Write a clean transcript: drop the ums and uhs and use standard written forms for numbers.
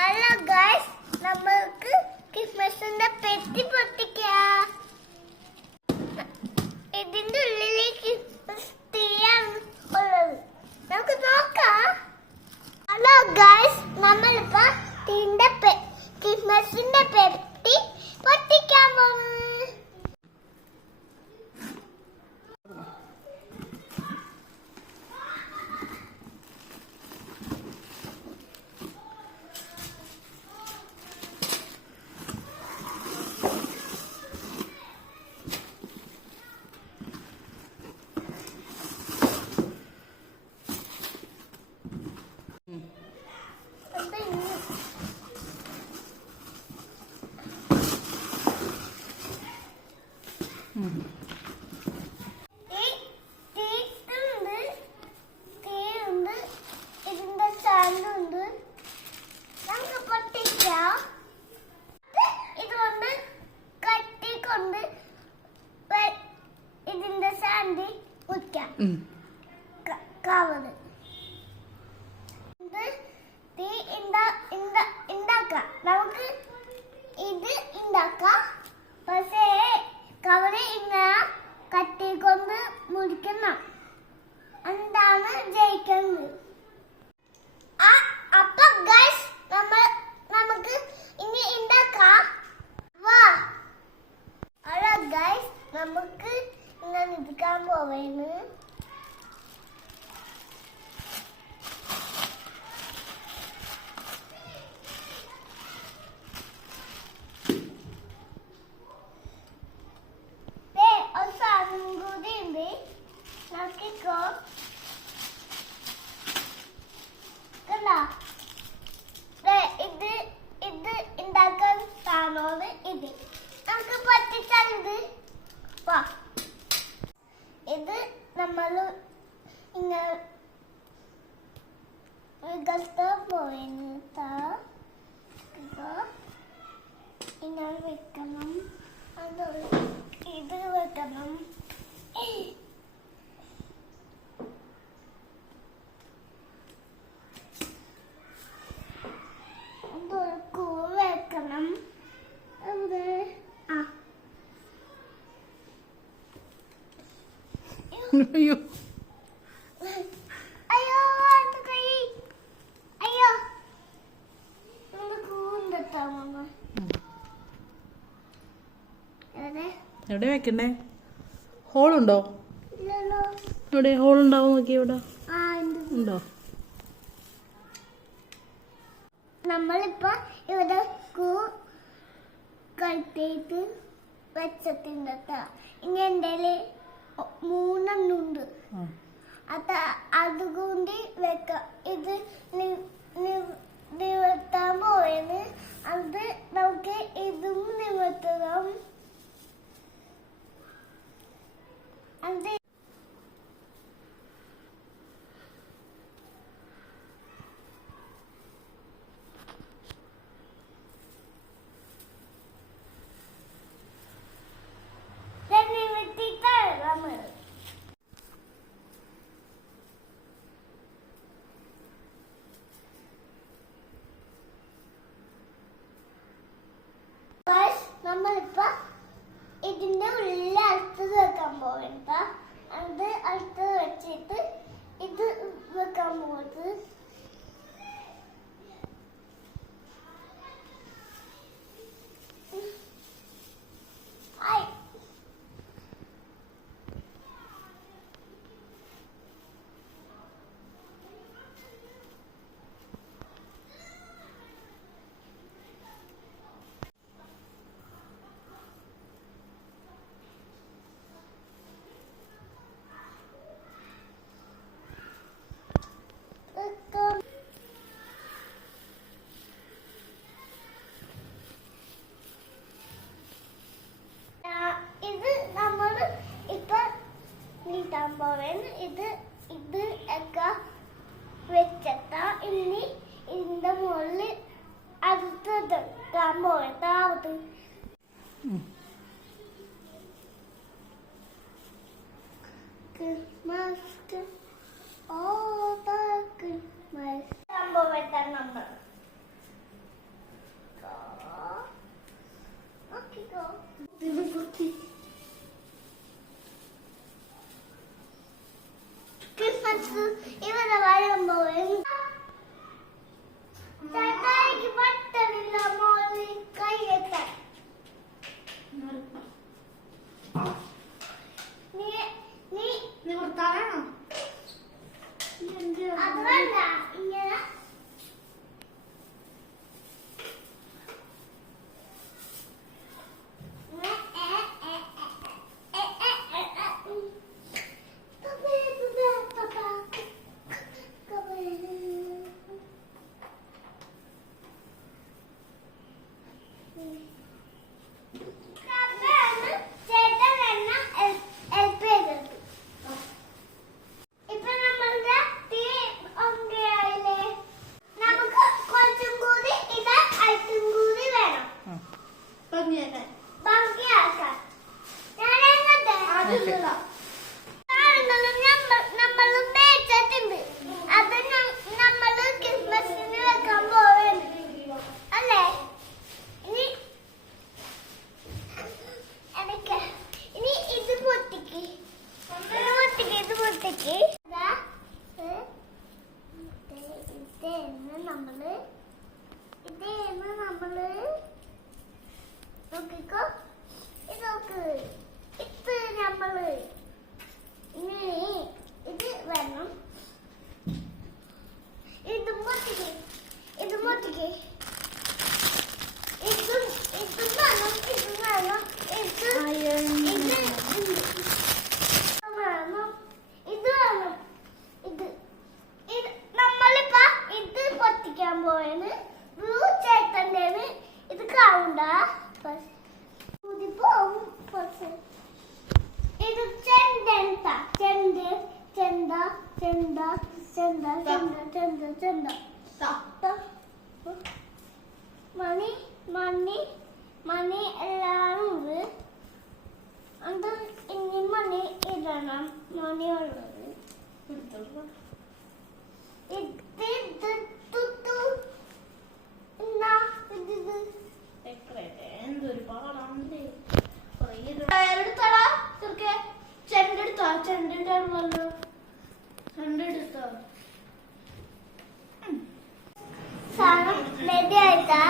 Hello guys, നമ്മൾക്ക് ക്രിസ്മസിന്റെ പെട്ടി പൊട്ടിക്കാം. ഇതിന്റെ ഉള്ളിലേക്ക് തീയാണ് ഉള്ളത്. നമുക്ക് നോക്കാം. ഹലോ ഗൈസ്, നമ്മളിപ്പോ ക്രിസ്മസിന്റെ പെട്ടി പൊട്ടിക്കാൻ പോകുന്നു. ഇതിന്റെ സ്റ്റാൻഡുണ്ട്. നമുക്ക് പൊട്ടിക്കാം. ഇതുകൊണ്ട് കട്ടിക്കൊണ്ട് ഇതിന്റെ സ്റ്റാൻഡ് മുറിക്കാം. കവറ് ഉണ്ടാക്കാം. നമുക്ക് ഇത് ഉണ്ടാക്കാം. പക്ഷേ കവറ് ഇങ്ങനെ കട്ടിക്കൊണ്ട് മുറിക്കണം. എന്താണ് ജയിക്കുന്നത്? അപ്പൊ ഗൈസ്, നമുക്ക് ഇനി ഉണ്ടാക്കാം. വാ. ഹലോ ഗൈസ്, നമുക്ക് ഇങ്ങനെ ഇരിക്കാൻ പോവേന്ന്. ഇത് ഉണ്ടാക്കാൻ സാധനമാണ് ഇത്. നമുക്ക് പറ്റിച്ചത് ഇത് നമ്മൾ ഇങ്ങനെ ഇങ്ങനെ വെക്കണം. അത് ഇത് വെക്കണം. വെക്കണം. അയ്യോ അയ്യോ കൈ അയ്യോ. എവിടെ വെക്കണ്ടേ? ഹോളുണ്ടോ? ഇല്ലല്ലോ. എവിടെ ഹോളുണ്ടാവും? നോക്കി ഇവിടെ ഉണ്ടോ? നമ്മളിപ്പോ ഇവിടെ കട്ടിട്ട് വെച്ചിട്ടുണ്ട്. ഇങ്ങനെ 3 ഉണ്ട്. അതുകൊണ്ട് വെക്കാം. ഇത് നിവർത്താൻ പോയത്. അത് നമുക്ക് ഇതും നിവർത്തണം. അത് നമ്മളിപ്പോ ഇതിന്റെ ഉള്ളിൽ അടുത്തത് വെക്കാൻ പോകണ്ട. അത് അടുത്തത് വെച്ചിട്ട് ഇത് വെക്കാൻ പോകുന്നത്. ഇത് നമ്മൾ ഇപ്പൊ നീട്ടാൻ പോവേന്ന്. ഇത് ഒക്കെ വെച്ചിട്ടാ ഇനി ഇതിന്റെ മുകളിൽ അടുത്തത് വെക്കാൻ പോയത്. ക്രിസ്മസ് ഓ ക്രിസ്മസ് സംഭവം നമ്മൾ നമ്മള് നോക്കിക്കോ ഇത് നോക്ക് ഇത് നമ്മള് ഇനി ഇത് വേണം ഇത് മൊട്ടിക്ക് ഇത് വേണം ഇത് വേണം ഇത് നമ്മളിപ്പോ ഇത് പൊട്ടിക്കാൻ പോയത് ബ്ലൂ ചേട്ടൻ്റെ ഇത് കൗണ്ട ഇത് മണി എല്ലാരും ഉണ്ട് അത് ഇനി മണി ഇടണം മണി ഉള്ളത് എന്തൊരു പാടാണ് സാധനം റെഡി ആയിട്ടാ